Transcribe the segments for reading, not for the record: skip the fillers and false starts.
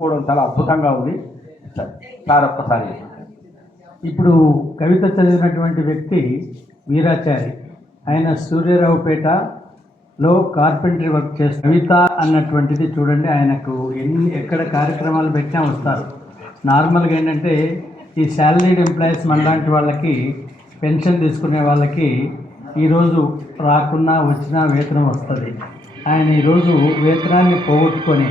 చదువుకోవడం చాలా అద్భుతంగా ఉంది సార్. ఒక్కసారి ఇప్పుడు కవిత చదివినటువంటి వ్యక్తి వీరాచారి. ఆయన సూర్యారావుపేటలో కార్పెంటరీ వర్క్ చేస్తారు. కవిత అన్నటువంటిది చూడండి, ఆయనకు ఎక్కడ కార్యక్రమాలు పెట్టినా వస్తారు. నార్మల్గా ఏంటంటే ఈ శాలరీడ్ ఎంప్లాయీస్ మనలాంటి వాళ్ళకి, పెన్షన్ తీసుకునే వాళ్ళకి ఈరోజు రాకున్నా వచ్చినా వేతనం వస్తుంది. ఆయన ఈరోజు వేతనాన్ని పోగొట్టుకొని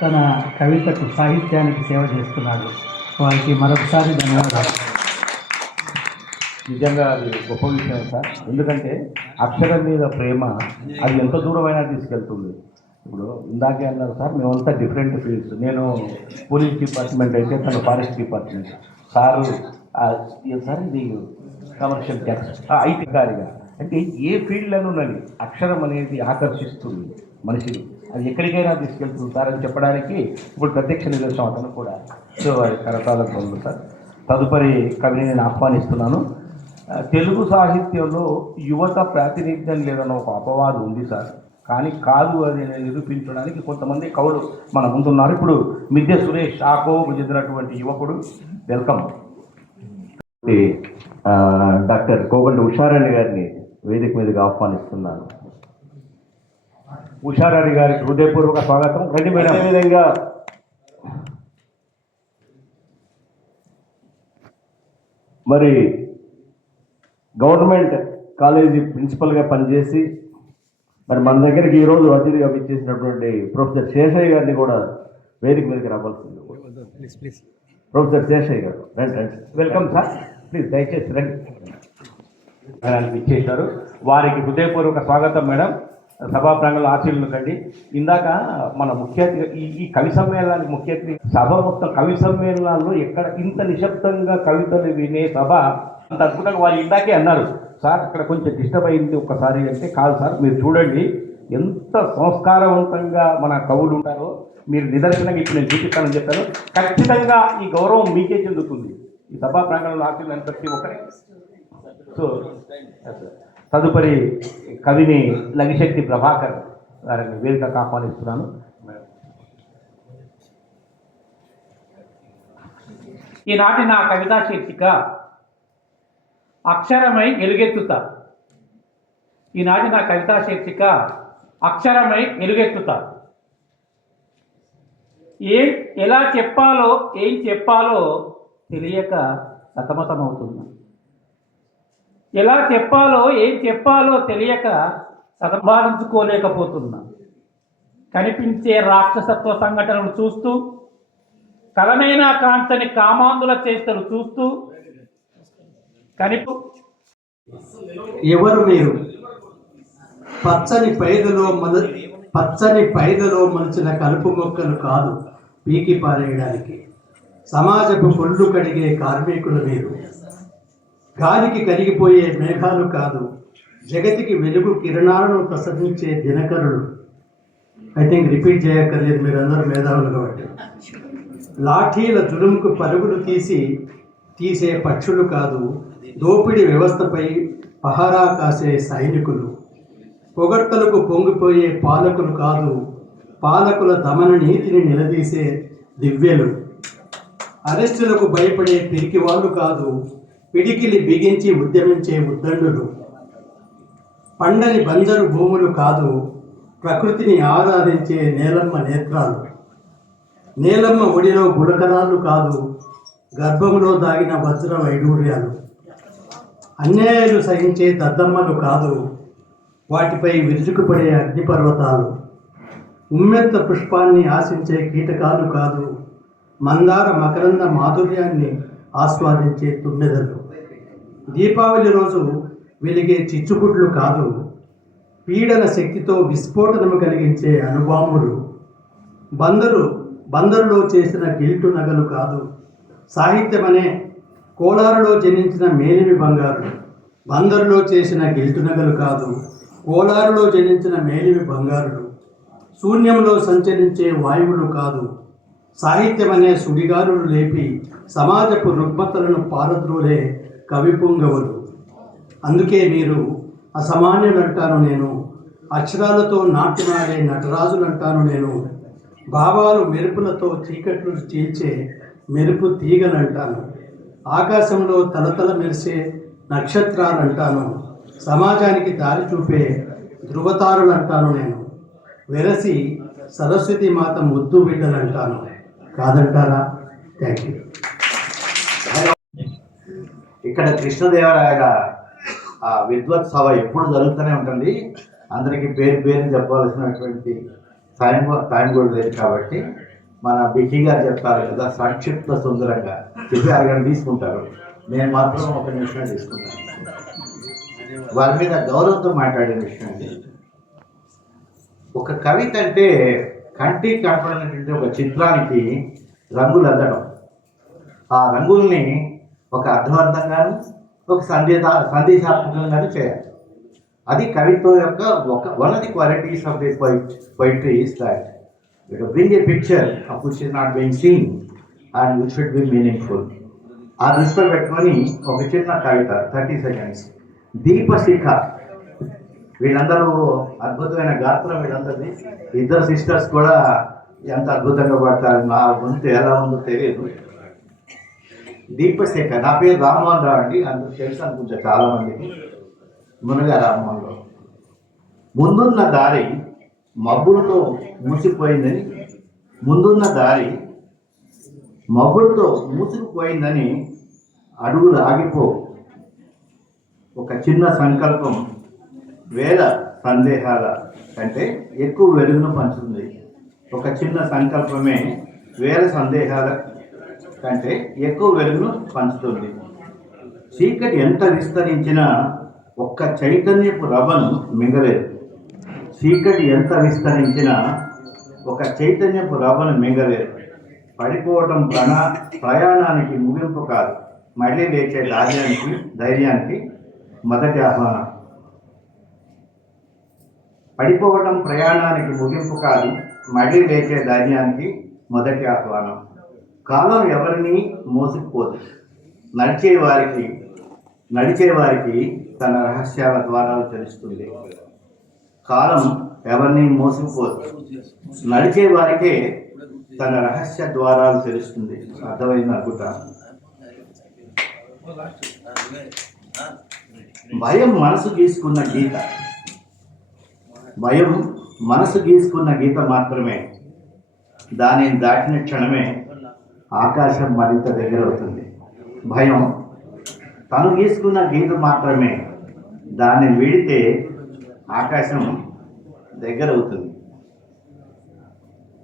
తన కవితకు, సాహిత్యానికి సేవ చేస్తున్నాడు. వారికి మరొకసారి ధన్యవాదాలు. నిజంగా అది గొప్ప విషయం సార్. ఎందుకంటే అక్షరం మీద ప్రేమ అది ఎంత దూరమైనా తీసుకెళ్తుంది. ఇప్పుడు ఇందాకే అన్నారు సార్, మేమంతా డిఫరెంట్ ఫీల్డ్స్. నేను పోలీస్ డిపార్ట్మెంట్ అయితే తను ఫారెస్ట్ డిపార్ట్మెంట్. సారు సార్ ఇది కమర్షియల్ ట్యాక్స్ ఐటీ గారిగా. అంటే ఏ ఫీల్డ్లోనూ ఉన్నది అక్షరం అనేది ఆకర్షిస్తుంది మనిషిని. అది ఎక్కడికైనా తీసుకెళ్తుంది సార్ అని చెప్పడానికి ఇప్పుడు ప్రత్యక్ష నిదర్శనం అతను కూడా. సో వారి కరతాలకు పొందు సార్. తదుపరి కవిని నేను ఆహ్వానిస్తున్నాను. తెలుగు సాహిత్యంలో యువత ప్రాతినిధ్యం లేదన్న ఒక అపవాదం ఉంది సార్. కానీ కాదు అని నిరూపించడానికి కొంతమంది కవులు మన ముందున్నారు. ఇప్పుడు మిద్దె సురేష్ ఆకోకు చెందినటువంటి యువకుడు. వెల్కమ్. డాక్టర్ కోగంటి ఉషారాణి గారిని వేదిక మీదకి ఆహ్వానిస్తున్నాను. ఉషారాణి గారికి హృదయపూర్వక స్వాగతం. రండి మేడం. అదేవిధంగా మరి గవర్నమెంట్ కాలేజీ ప్రిన్సిపల్గా పనిచేసి మరి మన దగ్గరికి ఈరోజు అతిథిగా విచ్చేసినటువంటి ప్రొఫెసర్ శేషయ్య గారిని కూడా వేదిక మీదకి రావాల్సింది. ప్రొఫెసర్ శేషయ్య గారు రండి రండి. Welcome sir. ప్లీజ్ దయచేసి రండి. ఇచ్చేశారు. వారికి హృదయపూర్వక స్వాగతం మేడం. సభా ప్రాంగణంలో ఆశీర్లు కండి. ఇందాక మన ముఖ్య అతిథి ఈ కవి సమ్మేళనానికి ముఖ్య అతిథి సభ మొత్తం కవి సమ్మేళనాల్లో ఎక్కడ ఇంత నిశ్శబ్దంగా కవితలు వినే సభ అంత అద్భుతంగా వారు ఇందాకే అన్నారు సార్ అక్కడ కొంచెం డిస్టర్బ్ అయింది ఒక్కసారి అంటే. కాదు సార్, మీరు చూడండి ఎంత సంస్కారవంతంగా మన కవులు ఉంటారో. మీరు నిదర్శనంగా ఇప్పుడు నేను చూపిస్తానని చెప్పాను. ఖచ్చితంగా ఈ గౌరవం మీకే చెందుతుంది. ఈ సభా ప్రాంగణంలో ఆశీర్లు ప్రతి ఒక్కరి. సో తదుపరి కవిని లగిశెట్టి ప్రభాకర్ గారిని వేదికకు ఆహ్వానిస్తున్నాను. ఈనాటి నా కవితా శీర్షిక అక్షరమై ఎలుగెత్తుతా. ఈనాటి నా కవితా శీర్షిక అక్షరమై ఎలుగెత్తుతా. ఎలా చెప్పాలో ఏం చెప్పాలో తెలియక సతమతమవుతున్నా. ఎలా చెప్పాలో ఏం చెప్పాలో తెలియక సంభాళించుకోలేకపోతున్నా. కనిపించే రాక్షసత్వ సంఘటనలు చూస్తూ, కలనైనా కాంచని కామాంధుల చేష్టలు చూస్తూ ఎవరు మీరు? పచ్చని పైదలో మలిచిన కలుపు మొక్కలు కాదు పీకి పారేయడానికి. సమాజపు పొల్లు కడిగే కార్మికులు మీరు. గాలికి కరిగిపోయే మేఘాలు కాదు, జగతికి వెలుగు కిరణాలను ప్రసరించే దినకరులు. ఐ థింక్ రిపీట్ చేయక్కర్లేదు, మీరు అందరూ మేధావులు కాబట్టి. లాఠీల జులుముకు పరుగులు తీసే పక్షులు కాదు, దోపిడీ వ్యవస్థపై పహారా కాసే సైనికులు. పొగడ్తలకు పొంగిపోయే పాలకులు కాదు, పాలకుల దమన నీతిని నిలదీసే దివ్యలు. అరెస్టులకు భయపడే పిరికి వాళ్ళు కాదు, పిడికిలి బిగించి ఉద్యమించే ఉద్దండులు. పండని బంజరు భూములు కాదు, ప్రకృతిని ఆరాధించే నేలమ్మ నేత్రాలు. నేలమ్మ ఒడిలో గులకరాలు కాదు, గర్భంలో దాగిన వజ్ర వైడూర్యాలు. అన్యాయాలు సహించే దద్దమ్మలు కాదు, వాటిపై విరుచుకుపడే అగ్నిపర్వతాలు. ఉమ్మెత్త పుష్పాన్ని ఆశించే కీటకాలు కాదు, మందార మకరంద మాధుర్యాన్ని ఆస్వాదించే తుమ్మెదలు. దీపావళి రోజు వెలిగే చిచ్చుపుట్లు కాదు, పీడన శక్తితో విస్ఫోటనము కలిగించే అణుబాంబులు. బందరులో చేసిన గిల్టు నగలు కాదు, సాహిత్యమనే కోలారులో జనించిన మేలిమి బంగారు. బందరులో చేసిన గిల్టు నగలు కాదు, కోలారులో జనించిన మేలిమి బంగారులు. శూన్యంలో సంచరించే వాయువులు కాదు, సాహిత్యమనే సుడిగారులు లేపి సమాజపు రుగ్మతలను పారద్రోలే కవిపుంగవులు. అందుకే మీరు అసామాన్యులంటాను నేను, అక్షరాలతో నాట్యమాడే నటరాజులంటాను నేను. భావాలు మెరుపులతో చీకట్లు చీల్చే మెరుపు తీగలంటాను. ఆకాశంలో తలతల మెరిసే నక్షత్రాలంటాను. సమాజానికి దారి చూపే ధృవతారులంటాను. నేను వెరసి సరస్వతి మాత ముద్దు బిడ్డలంటాను. కాదంటారా? Thank you. ఇక్కడ కృష్ణదేవరాయ ఆ విద్వత్ సభ ఎప్పుడు జరుగుతూనే ఉంటుంది. అందరికీ పేరు పేరు చెప్పవలసినటువంటి టైం కూడా లేదు కాబట్టి మన బికి గారు చెప్తారు కదా, సంక్షిప్త సుందరంగా చెప్పి అరగంట తీసుకుంటారు. నేను మాత్రం ఒక నిమిషం తీసుకుంటాను. వారి మీద గౌరవంతో మాట్లాడే విషయం అండి. ఒక కవిత అంటే కంటికి కనపడినటువంటి ఒక చిత్రానికి రంగులు అద్దడం, ఆ రంగుల్ని ఒక అర్థవంతంగాను ఒక సందేశాత్మకంగాను చేయాలి. అది కవిత్వం యొక్క one of the qualities of the poetry is that you bring a picture of which is not being seen and which should be meaningful. ఆ దృష్టిలో పెట్టుకొని ఒక చిన్న కవిత 30 seconds. దీపశిఖ, వీళ్ళందరూ అద్భుతమైన గాత్రం వీళ్ళందరిది. ఇద్దరు సిస్టర్స్ కూడా ఎంత అద్భుతంగా పడతారు. నా గొంతు ఎలా ఉందో తెలియదు. దీపశిఖ. నా పేరు రామ్మోహన్ రావు అండి, అందరూ తెలుసు అనుకుంటా చాలా మందికి. మునగా రామ్మోహన్ రావు. ముందున్న దారి మబ్బులతో మూసిపోయిందని, ముందున్న దారి మబ్బులతో మూసుకుపోయిందని అడుగులు ఆగిపో. ఒక చిన్న సంకల్పం వేల సందేహాల కంటే ఎక్కువ వెలుగును పంచుతుంది. ఒక చిన్న సంకల్పమే వేల సందేహాల కంటే ఎక్కువ వెలుగును పంచుతుంది. చీకటి ఎంత విస్తరించినా ఒక్క చైతన్యపు రవ్వను మింగలేదు. చీకటి ఎంత విస్తరించినా ఒక చైతన్యపు రవ్వను మింగలేదు. పడిపోవటం ప్రయాణానికి ముగింపు కాదు, మళ్ళీ లేచే ధైర్యానికి మొదటి ఆహ్వానం. పడిపోవటం ప్రయాణానికి ముగింపు కాదు, మళ్ళీ లేచే ధైర్యానికి మొదటి ఆహ్వానం. కాలం ఎవరిని మోసుకుపోదు, నడిచేవారికి తన రహస్యాల ద్వారాలు తెలుస్తుంది. కాలం ఎవరిని మోసుకుపోదు, నడిచేవారికే తన రహస్య ద్వారాలు తెలుస్తుంది. అర్థమైంది అనుకుంటా. భయం మనసు గీసుకున్న గీత, భయం మనసు గీసుకున్న గీత మాత్రమే. దానిని దాటిన క్షణమే ఆకాశం మరింత దగ్గర అవుతుంది. భయం తను గీసుకున్న గీత మాత్రమే. దాన్ని వీడితే ఆకాశం దగ్గర అవుతుంది.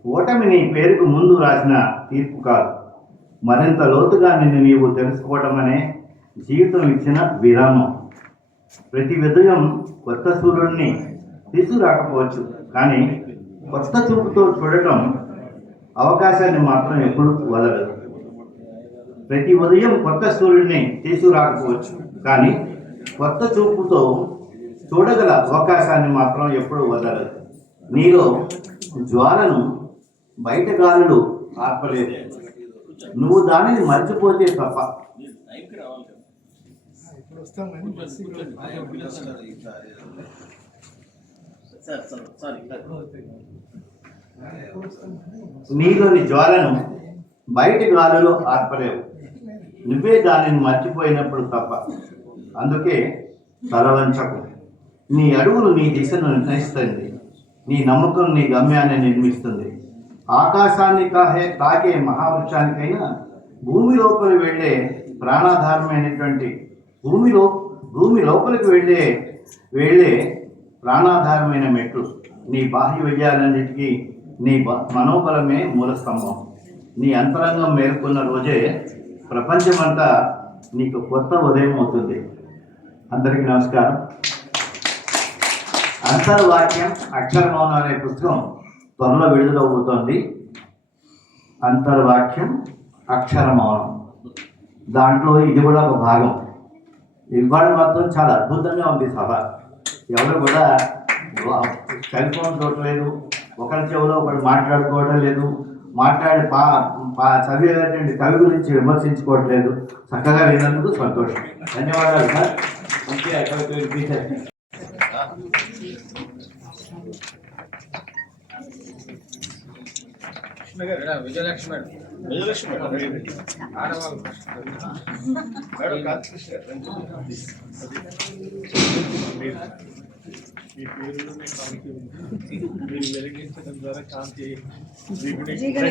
ఓటమి నీ పేరుకు ముందు రాసిన తీర్పు కాదు, మరింత లోతుగా నిన్ను నీవు తెలుసుకోవటం అనే జీవితం ఇచ్చిన విరామం. ప్రతి ఉదయం కొత్త సూర్యుడిని తీసుకురాకపోవచ్చు, కానీ కొత్త చూపుతో చూడటం అవకాశాన్ని మాత్రం ఎప్పుడు వదలదు. ప్రతి ఉదయం కొత్త సూర్యుడిని తీసుకురాకపోవచ్చు, కానీ కొత్త చూపుతో చూడగల అవకాశాన్ని మాత్రం ఎప్పుడు వదలదు. నీలో జ్వాలను బయట గాలులు ఆర్పలేదు, నువ్వు దానిని మర్చిపోతే తప్ప. నీలోని జ్వాలను బయట గాలులో ఆర్పలేవు, నువ్వే దానిని మర్చిపోయినప్పుడు తప్ప. అందుకే తలవంచకు. నీ అడుగులు నీ దిశను నిర్ణయిస్తుంది, నీ నమ్మకం నీ గమ్యాన్ని నిర్మిస్తుంది. ఆకాశాన్ని తాకే మహావృక్షానికైనా భూమి లోపలి వెళ్ళే ప్రాణాధారమైనటువంటి భూమి లోపలికి వెళ్ళే ప్రాణాధారమైన మెట్లు. నీ బాహ్య విజయాలన్నిటికీ నీ మనోబలమే మూలస్తంభం. నీ అంతరంగం మేల్కొన్న రోజే ప్రపంచమంతా నీకు కొత్త ఉదయం అవుతుంది. అందరికీ నమస్కారం. అంతర్వాక్యం అక్షరమౌనం అనే పుస్తకం త్వరలో విడుదలవుతోంది. అంతర్వాక్యం అక్షరమౌనం, దాంట్లో ఇది కూడా ఒక భాగం. ఇవాళ మాత్రం చాలా అద్భుతంగా ఉంది సభ. ఎవరు కూడా సెల్ ఫోన్ చూడలేదు, ఒకరి చెవిలో ఒకరు మాట్లాడుకోవడం లేదు, చదివేటువంటి కవి గురించి విమర్శించుకోవట్లేదు. చక్కగా విన్నందుకు సంతోషం. ధన్యవాదాలు సార్. మీరు వెలిగించడం ద్వారా కాంతి సరే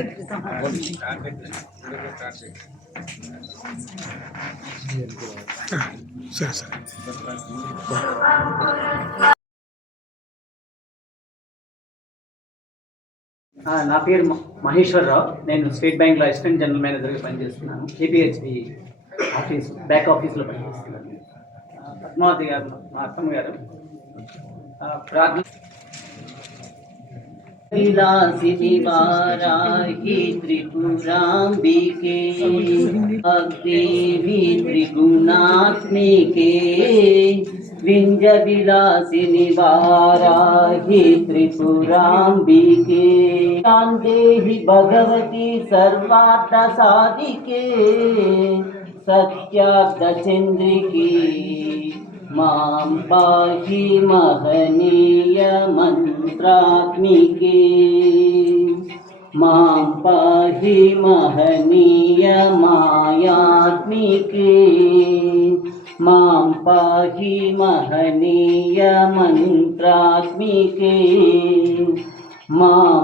నా పేరు మహేశ్వరరావు. నేను స్టేట్ బ్యాంక్లో అసిస్టెంట్ జనరల్ మేనేజర్గా పనిచేస్తున్నాను. ఏపీహెచ్బి ఆఫీస్ బ్యాక్ ఆఫీస్లో పనిచేస్తున్నాను. పద్మావతి గారు మా అత్తమ్మ గారు ప్రార్థన విలాసిని వారాహి త్రిపురాంబికే దేవి త్రిగుణాత్మికే వింజ విలాసిని వారాహి త్రిపురాంబికే దేహి భగవతి సర్వార్థ సాధికే సత్యార్థ చంద్రికే మాం పాహి మహనీయ మంత్రాత్మికే మాం పాహి మహనీయ మాయాత్మికే మాం పాహి మహనీయ మంత్రాత్మికే మాం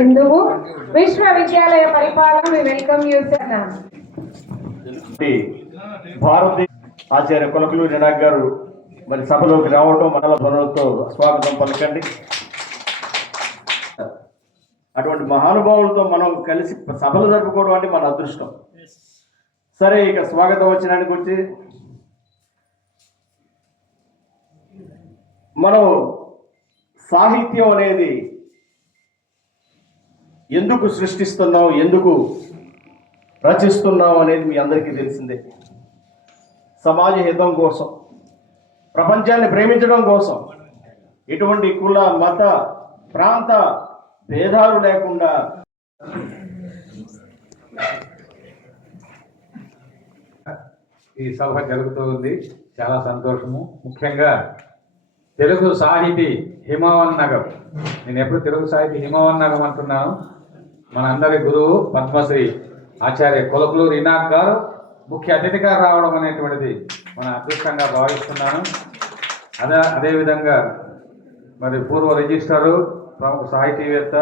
సింధువు విశ్వవిద్యాలయ పరిపాలన వెల్కమ్ యూ సార్. భారతీయ ఆచార్య కొలకలూరి నాగ్ గారు మరి సభలోకి రావటం మనల ధ్వనులతో స్వాగతం పలకండి. అటువంటి మహానుభావులతో మనం కలిసి సభలు జరుపుకోవడం అంటే మన అదృష్టం. సరే, ఇక స్వాగతం వచ్చినానికి వచ్చి మనం సాహిత్యం అనేది ఎందుకు సృష్టిస్తున్నాం, ఎందుకు రచిస్తున్నాం అనేది మీ అందరికీ తెలిసిందే. సమాజ హితం కోసం, ప్రపంచాన్ని ప్రేమించడం కోసం, ఎటువంటి కుల మత ప్రాంత భేదాలు లేకుండా ఈ సభ జరుగుతూ ఉంది. చాలా సంతోషము. ముఖ్యంగా తెలుగు సాహితీ హిమవన్నగం, నేను ఎప్పుడు తెలుగు సాహితీ హిమవన్నగం అంటున్నాను. మన అందరి గురువు పద్మశ్రీ ఆచార్య కొలకలూరి ఇనాక్ గారు ముఖ్య అతిథిగా రావడం అనేటువంటిది మన అదృష్టంగా భావిస్తున్నాను. అదేవిధంగా మరి పూర్వ రిజిస్ట్రారు, ప్రముఖ సాహితీవేత్త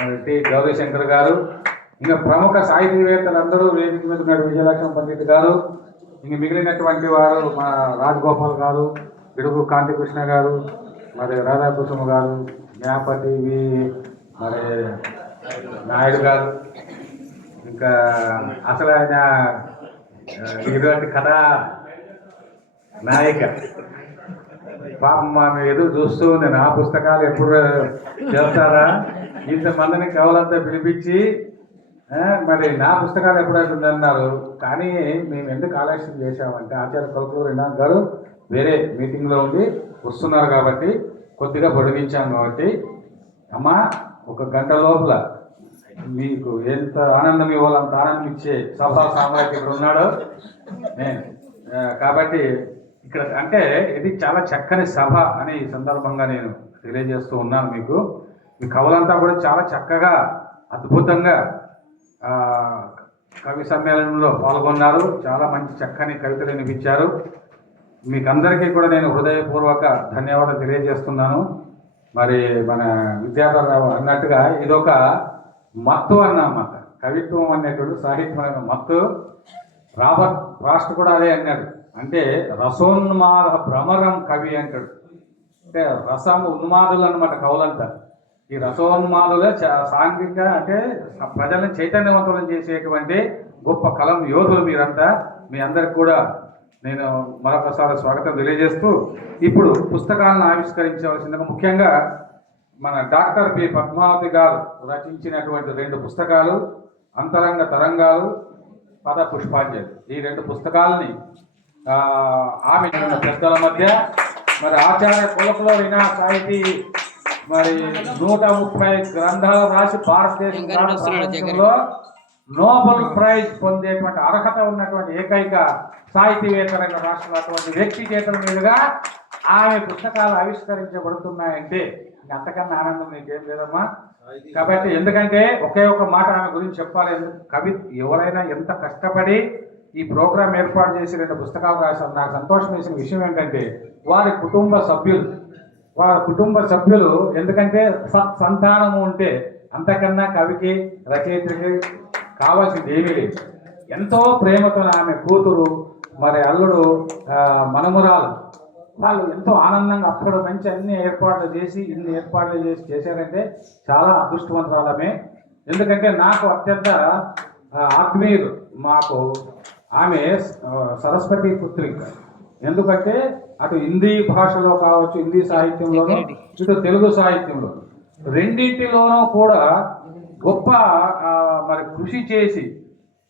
మరి టి గౌరీశంకర్ గారు, ఇంకా ప్రముఖ సాహితీవేత్తలందరూ వేదిక మీద ఉన్న విజయలక్ష్మి పండిత్ గారు, ఇంక మిగిలినటువంటి వారు మన రాజగోపాల్ గారు, పిడుగు కాంతికృష్ణ గారు, మరి రాధాకృష్ణ గారు, జ్ఞాపతి మరి నాయుడు గారు, ఇంకా అసలు ఆయన ఇటువంటి కథా నాయిక పాపం మేము ఎదురు చూస్తూ నేను ఆ పుస్తకాలు ఎప్పుడు చేస్తారా, ఇంతమందిని కవులంతా పిలిపించి మరి నా పుస్తకాలు ఎప్పుడైతుంది అన్నారు. కానీ మేము ఎందుకు ఆలస్యం చేశామంటే ఆచార్య కొలకలూరి ఇనాక్ గారు వేరే మీటింగ్లో ఉండి వస్తున్నారు కాబట్టి కొద్దిగా పొడిగించాం. కాబట్టి అమ్మా, ఒక గంట లోపల మీకు ఎంత ఆనందం ఇవ్వాలో అంత ఆనందం ఇచ్చే సభా సామ్రాజ్యం ఇక్కడ ఉన్నాడు నేను. కాబట్టి ఇక్కడ అంటే ఇది చాలా చక్కని సభ అని ఈ సందర్భంగా నేను తెలియజేస్తూ ఉన్నాను. మీకు మీ కవులంతా కూడా చాలా చక్కగా అద్భుతంగా కవి సమ్మేళనంలో పాల్గొన్నారు. చాలా మంచి చక్కని కవితలు వినిపించారు. మీకు అందరికీ కూడా నేను హృదయపూర్వక ధన్యవాదాలు తెలియజేస్తున్నాను. మరి మన విద్యాధరరావు అన్నట్టుగా ఇదొక మత్తు అన్నమాట. కవిత్వం అనేటువంటి సాహిత్యం మత్తు. రాబర్ట్ ఫ్రాస్ట్ కూడా అదే అన్నాడు. అంటే రసోన్మాద భ్రమరం కవి అంటాడు. అంటే రసం ఉన్మాదులు అన్నమాట కవులంతా. ఈ రసోన్మాదులే సాంఘిక అంటే ప్రజలను చైతన్యవంతులను చేసేటువంటి గొప్ప కలం యోధులు మీరంతా. మీ అందరికి కూడా నేను మరొకసారి స్వాగతం తెలియజేస్తూ ఇప్పుడు పుస్తకాలను ఆవిష్కరించవలసిందిగా ముఖ్యంగా మన డాక్టర్ పి పద్మావతి గారు రచించినటువంటి 2 పుస్తకాలు, అంతరంగ తరంగాలు, పద పుష్పాంజలి, ఈ 2 పుస్తకాలని ఆమె పెద్దల మధ్య మరి ఆచార్య కొలకలూరి ఇనాక్ సాహితీ మరి 130 గ్రంథాలు రాసి భారతదేశంలో నోబెల్ ప్రైజ్ పొందేటువంటి అర్హత ఉన్నటువంటి ఏకైక సాహితీవేత్తలైన రాష్ట్రంలో అటువంటి వ్యక్తి చేతుల మీదుగా ఆమె పుస్తకాలు ఆవిష్కరించబడుతున్నాయంటే అంతకన్నా ఆనందం నీకేం లేదమ్మా. కాబట్టి ఎందుకంటే ఒకే ఒక మాట ఆమె గురించి చెప్పాలి. కవి ఎవరైనా ఎంత కష్టపడి ఈ ప్రోగ్రాం ఏర్పాటు చేసి 2 పుస్తకాలు రాశారు. నాకు సంతోషం వేసిన విషయం ఏంటంటే వారి కుటుంబ సభ్యులు ఎందుకంటే సంతానము ఉంటే అంతకన్నా కవికి రచయితకి కావాల్సింది ఏమీ లేదు. ఎంతో ప్రేమతో ఆమె కూతురు మరి అల్లుడు మనమురాలు వాళ్ళు ఎంతో ఆనందంగా అప్పుడు మంచి అన్ని ఏర్పాట్లు చేసి చేశారంటే చాలా అదృష్టవంతురాలమే. ఎందుకంటే నాకు అత్యంత ఆత్మీయులు మాకు ఆమె సరస్వతి పుత్రిక. ఎందుకంటే అటు హిందీ భాషలో కావచ్చు, హిందీ సాహిత్యంలోనూ, ఇటు తెలుగు సాహిత్యంలో రెండింటిలోనూ కూడా గొప్ప మరి కృషి చేసి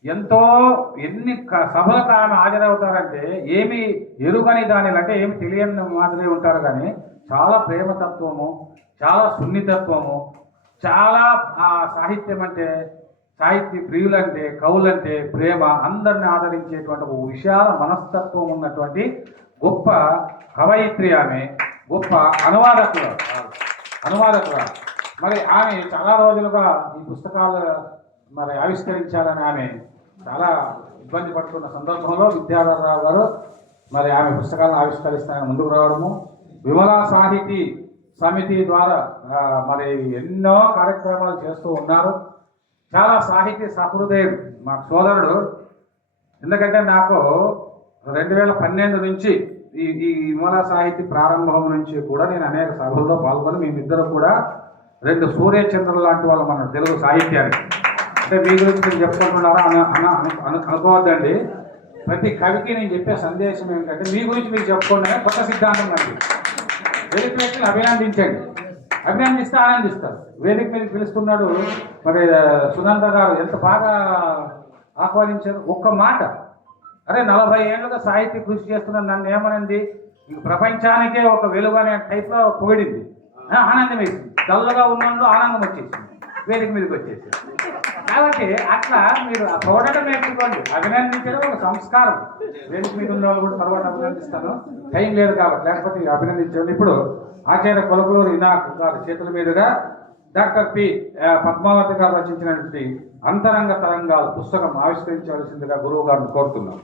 ఎన్ని సభలకు ఆమె హాజరవుతారంటే ఏమి ఎరుగని దాని అంటే ఏమి తెలియని మాదిరి ఉంటారు. కానీ చాలా ప్రేమతత్వము, చాలా సున్నితత్వము, చాలా సాహిత్యం అంటే సాహిత్య ప్రియులంటే కవులంటే ప్రేమ, అందరిని ఆదరించేటువంటి ఒక విశాల మనస్తత్వం ఉన్నటువంటి గొప్ప కవయిత్రి ఆమె, గొప్ప అనువాదకురాలు. మరి ఆమె చాలా రోజులుగా ఈ పుస్తకాలు మరి ఆవిష్కరించాలని ఆమె చాలా ఇబ్బంది పడుతున్న సందర్భంలో విద్యాధరరావు గారు మరి ఆమె పుస్తకాలను ఆవిష్కరిస్తానని ముందుకు రావడము, విమలా సాహితీ సమితి ద్వారా మరి ఎన్నో కార్యక్రమాలు చేస్తూ ఉన్నారు. చాలా సాహితీ సహృదయం మా సోదరుడు. ఎందుకంటే నాకు 2012 నుంచి ఈ విమలా సాహితీ ప్రారంభం నుంచి కూడా నేను అనేక సభల్లో పాల్గొని మేమిద్దరు కూడా 2 సూర్యచంద్రులు లాంటి వాళ్ళు మన తెలుగు సాహిత్యానికి. అంటే మీ గురించి నేను చెప్పుకుంటున్నారా అనుకోవద్దండి. ప్రతి కవికి నేను చెప్పే సందేశం ఏంటంటే మీ గురించి మీరు చెప్పుకోండి, కొత్త సిద్ధాంతం అండి. వేదిక వ్యక్తిని అభినందిస్తే ఆనందిస్తారు. వేదిక మీద పిలుస్తున్నాడు మరి సునంద గారు ఎంత బాగా ఆహ్వానించారు. ఒక్క మాట, అరే 40 ఏళ్ళుగా సాహిత్య కృషి చేస్తున్న నన్ను ఏమనండి, ప్రపంచానికే ఒక వెలుగు అనే టైప్లో పొగిడింది. ఆనందం వేసింది. డల్లుగా ఉన్నందుకు ఆనందం వచ్చేసింది, వేదిక మీదకి వచ్చేసి. కాబట్టి అట్లా మీరు పొగడటం నేర్చుకోండి. అభినందించడం ఒక సంస్కారం. వేదిక మీద ఉన్న వాళ్ళు కూడా తర్వాత అభినందిస్తాను, టైం లేదు కాబట్టి, లేకపోతే అభినందించండి. ఇప్పుడు ఆచార్య కొలకలూరు ఇనాక్ గారి చేతుల మీదుగా డాక్టర్ పి పద్మావతి గారు రచించినటువంటి అంతరంగ తరంగాలు పుస్తకం ఆవిష్కరించవలసిందిగా గురువు గారిని కోరుతున్నాం.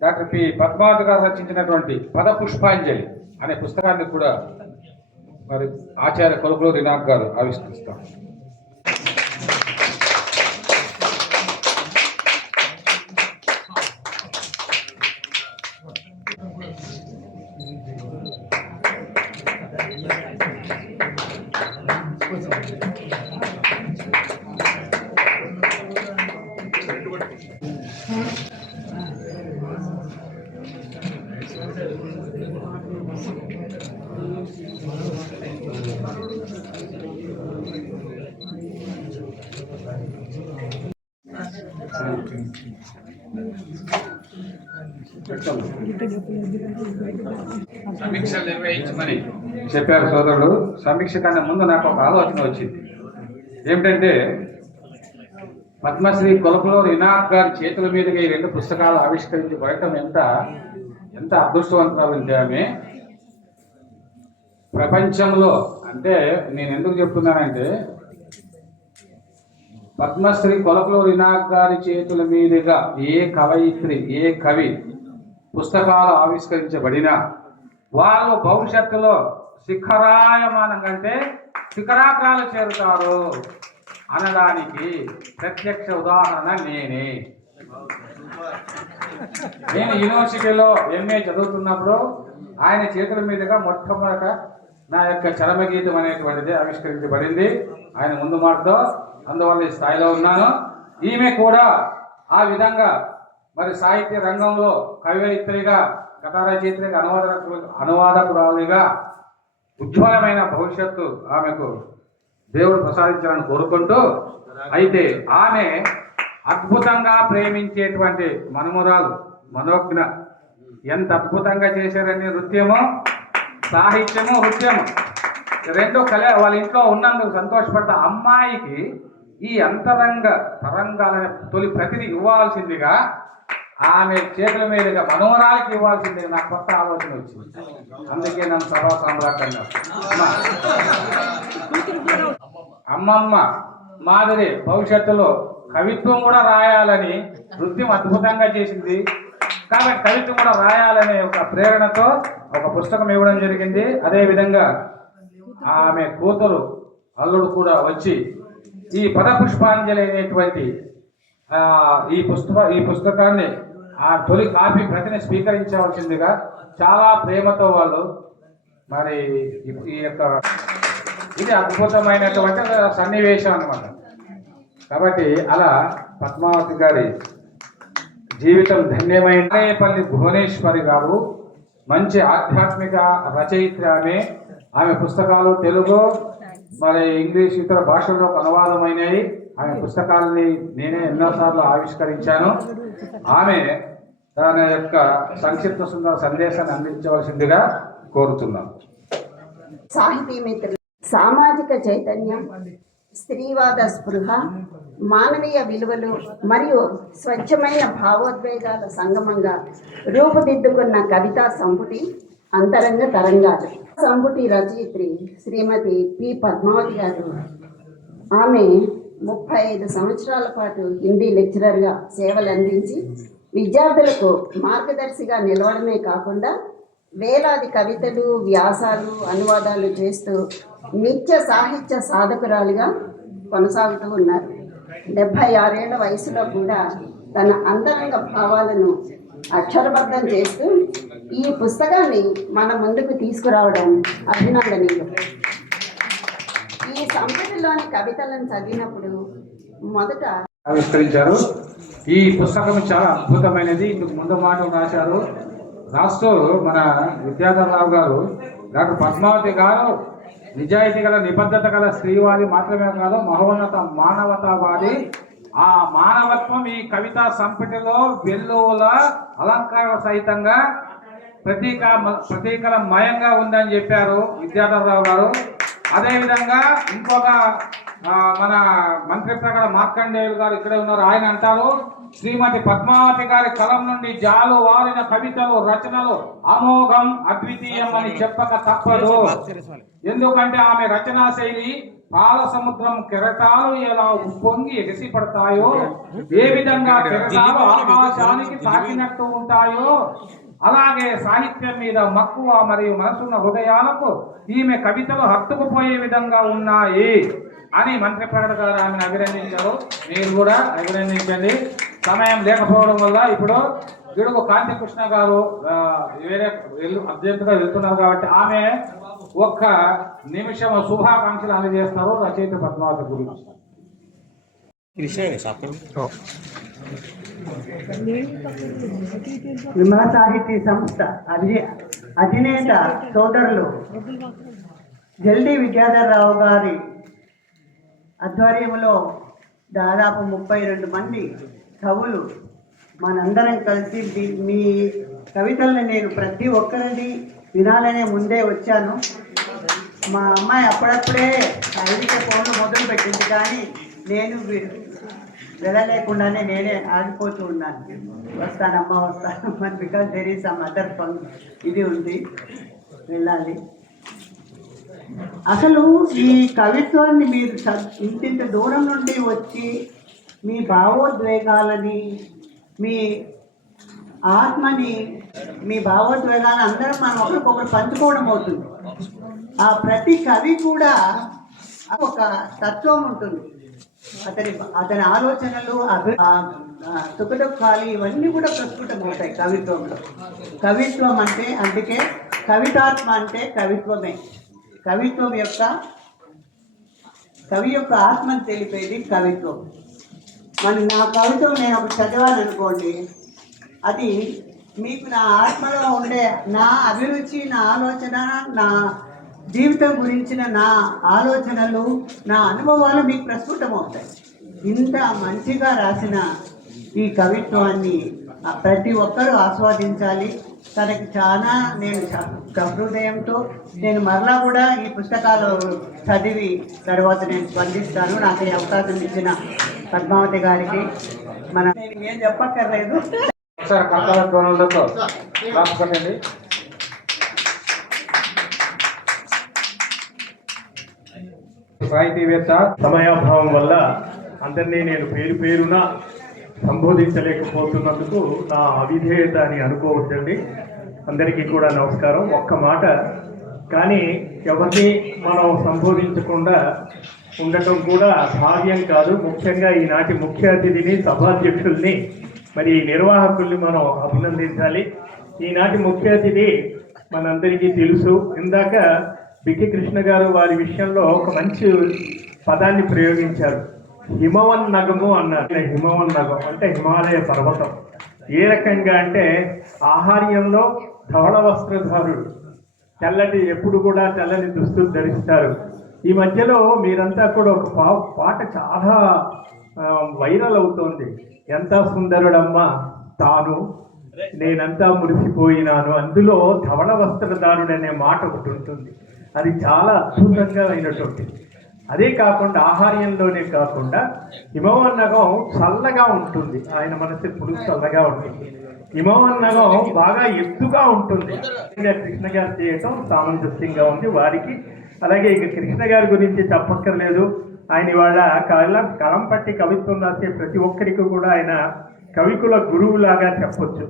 డాక్టర్ పి పద్మావతి గారు రచించినటువంటి పద పుష్పాంజలి అనే పుస్తకాన్ని కూడా మరి ఆచార్య కొలకలూరు ఇనాక్ గారు ఆవిష్కరిస్తారు. సమీక్ష నిర్వహించమని చెప్పారు సోదరుడు. సమీక్ష కన్నా ముందు నాకు ఒక ఆలోచన వచ్చింది. ఏమిటంటే పద్మశ్రీ కొలకలూరు ఇనాక్ గారి చేతుల మీదుగా ఈ 2 పుస్తకాలు ఆవిష్కరించబడటం ఎంత అదృష్టవంతురాలంటే ఆమె ప్రపంచంలో. అంటే నేను ఎందుకు చెప్తున్నానంటే పద్మశ్రీ కొలకలూరు ఇనాక్ గారి చేతుల మీదుగా ఏ కవయిత్రి, ఏ కవి పుస్తకాలు ఆవిష్కరించబడినా వాళ్ళు భవిష్యత్తులో శిఖరాయమానం కంటే శిఖరాగ్రాలు చేరుతారు అనడానికి ప్రత్యక్ష ఉదాహరణ నేనే. నేను యూనివర్సిటీలో MA చదువుతున్నప్పుడు ఆయన చేతుల మీదుగా మొట్టమొదట నా యొక్క చరమగీతం అనేటువంటిది ఆవిష్కరించబడింది ఆయన ముందు మాటతో. అందువల్ల ఈ స్థాయిలో ఉన్నాను. ఈమె కూడా ఆ విధంగా మరి సాహిత్య రంగంలో కవయిత్రిగా, కథా రచయిత్రిగా, అనువాదకురాలిగా ఉజ్వలమైన భవిష్యత్తు ఆమెకు దేవుడు ప్రసాదించాలని కోరుకుంటూ, అయితే ఆమె అద్భుతంగా ప్రేమించేటువంటి మనుమరాలు మనోజ్ఞ ఎంత అద్భుతంగా చేశారని నృత్యము, సాహిత్యము, నృత్యము రెండు వాళ్ళ ఇంట్లో ఉన్నందుకు సంతోషపడ్డ అమ్మాయికి ఈ అంతరంగ తరంగాలనే తొలి ప్రతిని ఇవ్వాల్సిందిగా, ఆమె చేతుల మీదుగా మనోహరాలకి ఇవ్వాల్సిందిగా నాకు కొత్త ఆలోచన వచ్చింది. అందుకే నన్ను సభా సామ్రాట్ అన్నారు. అమ్మమ్మ మాదిరి భవిష్యత్తులో కవిత్వం కూడా రాయాలని, నృత్యం అద్భుతంగా చేసింది కాబట్టి కవిత్వం కూడా రాయాలనే ఒక ప్రేరణతో ఒక పుస్తకం ఇవ్వడం జరిగింది. అదేవిధంగా ఆమె కూతురు అల్లుడు కూడా వచ్చి ఈ పదపుష్పాంజలి అనేటువంటి ఈ పుస్తకాన్ని ఆ తొలి కాపీ ప్రతిని స్వీకరించవలసిందిగా చాలా ప్రేమతో వాళ్ళు మరి ఈ యొక్క ఇది అద్భుతమైనటువంటి సన్నివేశం అన్నమాట. కాబట్టి అలా పద్మావతి గారి జీవితం ధన్యమైన. రేపల్లి భువనేశ్వరి గారు మంచి ఆధ్యాత్మిక రచయిత్రి. ఆమె పుస్తకాలు తెలుగు మరి ఇంగ్లీష్ ఇతర భాషల్లోకి అనువాదమైనవి. ఆమె పుస్తకాలని నేనే ఎన్నోసార్లు ఆవిష్కరించాను. ఆమె తన యొక్క సంక్షిప్త సుందర సందేశాన్ని అందించవలసిందిగా కోరుతున్నాను. సాహితీ మిత్రులు, సామాజిక చైతన్యం, స్త్రీవాద స్పృహ, మానవీయ విలువలు మరియు స్వచ్ఛమైన భావోద్వేగాల సంగమంగా రూపుదిద్దుకున్న కవితా సంపుటి అంతరంగ తరంగాలు. సంపుటి రచయిత్రి శ్రీమతి పి పద్మావతి గారు. ఆమె 35 సంవత్సరాల పాటు హిందీ లెక్చరర్గా సేవలు అందించి విద్యార్థులకు మార్గదర్శిగా నిలవడమే కాకుండా వేలాది కవితలు, వ్యాసాలు, అనువాదాలు చేస్తూ నిత్య సాహిత్య సాధకురాలుగా కొనసాగుతూ ఉన్నారు. 76 ఏళ్ల వయసులో కూడా తన అంతరంగ భావాలను అక్షరబద్ధం చేస్తూ ఈ పుస్తకాన్ని మన ముందుకు తీసుకురావడం అభినందనీయం. ఈ సంపుటిలోని కవితలను చదివినప్పుడు మొదట ఆవిష్కరించారు. ఈ పుస్తకం చాలా అద్భుతమైనది. ఇందుకు ముందు మాట రాస్తూ మన విద్యాధరరావు గారు, డాక్టర్ పద్మావతి గారు నిజాయితీ గల, నిబద్ధత గల స్త్రీవాది మాత్రమే కాదు, మహోన్నత మానవతావాది. ఆ మానవత్వం ఈ కవితా సంపుటిలో వెల్లువల అలంకార సహితంగా ప్రతీకల మయంగా ఉందని చెప్పారు విద్యాధరరావు గారు. అదేవిధంగా ఇంకొక మన మంత్రి ప్రగడ మార్కండేయులు గారు ఇక్కడే ఉన్నారు. ఆయన అంటారు, శ్రీమతి పద్మావతి గారి కలం నుండి జాలు వారిన కవితలు, రచనలు అమోఘం, అద్వితీయం అని చెప్పక తప్పదు. ఎందుకంటే ఆమె రచనా శైలి పాల సముద్రం కెరటాలు ఎలా ఉప్పొంగి ఎగసి పడతాయో, ఏ విధంగా కెరటాలు ఆకాశానికి తాకినట్టు ఉంటాయో, అలాగే సాహిత్యం మీద మక్కువ మరియు మనసున్న హృదయాలకు ఈమె కవితలు హత్తుకుపోయే విధంగా ఉన్నాయి అని మంత్రి ప్రగడ గారు ఆమెను అభినందించారు. మీరు కూడా అభినందించండి. సమయం లేకపోవడం వల్ల ఇప్పుడు గిడుగు కాంతికృష్ణ గారు వేరే అర్జెంటుగా వెళ్తున్నారు కాబట్టి ఆమె ఒక్క నిమిషం శుభాకాంక్షలు అందజేస్తారు రచయిత పద్మావతి గురించి. విమల సాహితీ సంస్థ అధినేత సోదరులు జల్దీ విద్యాధరరావు గారి ఆధ్వర్యంలో దాదాపు 32 మంది కవులు మనందరం కలిసి మీ కవితల్ని నేను ప్రతి ఒక్కరిని వినాలనే ముందే వచ్చాను. మా అమ్మాయి అప్పుడప్పుడే సాహిత్య ఫోన్లు మొదలు పెట్టింది, కానీ నేను వెళ్ళలేకుండానే నేనే ఆగిపోతూ ఉన్నాను. వస్తానమ్మా వస్తాను, because there is some other fun ఇది ఉంది, వెళ్ళాలి. అసలు ఈ కవిత్వాన్ని మీరు ఇంత దూరం నుండి వచ్చి మీ భావోద్వేగాలని, మీ ఆత్మని, మీ భావోద్వేగాలను అందరం మనం ఒకరికొకరు పంచుకోవడం అవుతుంది. ఆ ప్రతి కవి కూడా ఒక తత్వం ఉంటుంది. అతని ఆలోచనలు, సుఖదుఖాలు ఇవన్నీ కూడా ప్రస్ఫుటమవుతాయి కవిత్వంలో. కవిత్వం అంటే అందుకే కవితాత్మ అంటే కవిత్వమే. కవిత్వం యొక్క కవి యొక్క ఆత్మను తెలిపేది కవిత్వం. మరి నా కవిత్వం నేను ఒక చదివాను అనుకోండి, అది మీకు నా ఆత్మలో ఉండే నా అభిరుచి, నా ఆలోచన, నా జీవితం గురించిన నా ఆలోచనలు, నా అనుభవాలు మీకు ప్రస్ఫుటమవుతాయి. ఇంత మంచిగా రాసిన ఈ కవిత్వాన్ని ప్రతి ఒక్కరూ ఆస్వాదించాలి. తనకి చాలా నేను సహృదయంతో నేను మరలా కూడా ఈ పుస్తకాలు చదివి తర్వాత నేను స్పందిస్తాను. నాకు ఈ అవకాశం ఇచ్చిన పద్మావతి గారికి నేను ఏం చెప్పక్కర్లేదు. సాహితీవేత్త సమయాభావం వల్ల అందరినీ నేను పేరు పేరున సంబోధించలేకపోతున్నందుకు నా అవిధేయత అని అనుకోవచ్చండి. అందరికీ కూడా నమస్కారం. ఒక్క మాట కానీ ఎవరిని మనం సంబోధించకుండా ఉండటం కూడా భావ్యం కాదు. ముఖ్యంగా ఈనాటి ముఖ్య అతిథిని, సభాధ్యక్షుల్ని, మరి నిర్వాహకుల్ని మనం అభినందించాలి. ఈనాటి ముఖ్య అతిథి మనందరికీ తెలుసు. ఇందాక బికి కృష్ణ గారు వారి విషయంలో ఒక మంచి పదాన్ని ప్రయోగించారు. హిమవన్నగము అన్నారు. హిమవన్నగం అంటే హిమాలయ పర్వతం. ఏ రకంగా అంటే ఆహార్యంలో ధవళ వస్త్రధారుడు, తెల్లటి ఎప్పుడు కూడా తెల్లని దుస్తులు ధరిస్తారు. ఈ మధ్యలో మీరంతా కూడా ఒక పాట చాలా వైరల్ అవుతోంది. ఎంత సుందరుడమ్మా తాను, నేనంతా మురిసిపోయినాను. అందులో ధవళ వస్త్రధారుడు అనే మాట ఒకటి ఉంటుంది. అది చాలా అద్భుతంగా అయినటువంటిది. అదే కాకుండా ఆహార్యంలోనే కాకుండా హిమవన్నగం చల్లగా ఉంటుంది. ఆయన మనసు ఎప్పుడు చల్లగా ఉంటుంది. హిమవన్నగం బాగా ఎత్తుగా ఉంటుంది. కృష్ణ గారు చేయటం సామంజస్యంగా ఉంది వారికి. అలాగే ఇక కృష్ణ గారి గురించి చెప్పక్కర్లేదు. ఆయన ఇవాళ కలం పట్టి కవిత్వం రాసే ప్రతి ఒక్కరికి కూడా ఆయన కవికుల గురువులాగా చెప్పొచ్చు.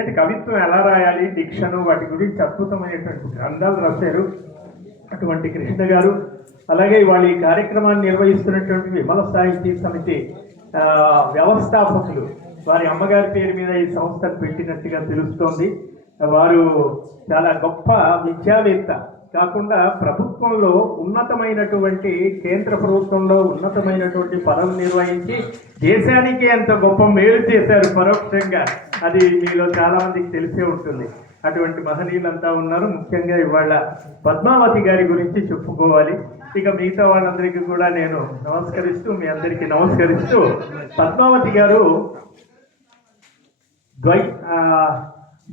అంటే కవిత్వం ఎలా రాయాలి, డిక్షను, వాటి గురించి అద్భుతమైనటువంటి గ్రంథాలు రాశారు అటువంటి కృష్ణ గారు. అలాగే వాళ్ళు ఈ కార్యక్రమాన్ని నిర్వహిస్తున్నటువంటి విమల సాహితీ సమితి వ్యవస్థాపకులు, వారి అమ్మగారి పేరు మీద ఈ సంస్థను పెట్టినట్టుగా తెలుస్తోంది. వారు చాలా గొప్ప విద్యావేత్త కాకుండా ప్రభుత్వంలో ఉన్నతమైనటువంటి, కేంద్ర ప్రభుత్వంలో ఉన్నతమైనటువంటి పదవి నిర్వహించి దేశానికి ఎంత గొప్ప మేలు చేశారు పరోక్షంగా. అది మీలో చాలా మందికి తెలిసే ఉంటుంది. అటువంటి మహనీయులంతా ఉన్నారు. ముఖ్యంగా ఇవాళ పద్మావతి గారి గురించి చెప్పుకోవాలి. ఇక మిగతా వాళ్ళందరికీ కూడా నేను నమస్కరిస్తూ, మీ అందరికీ నమస్కరిస్తూ, పద్మావతి గారు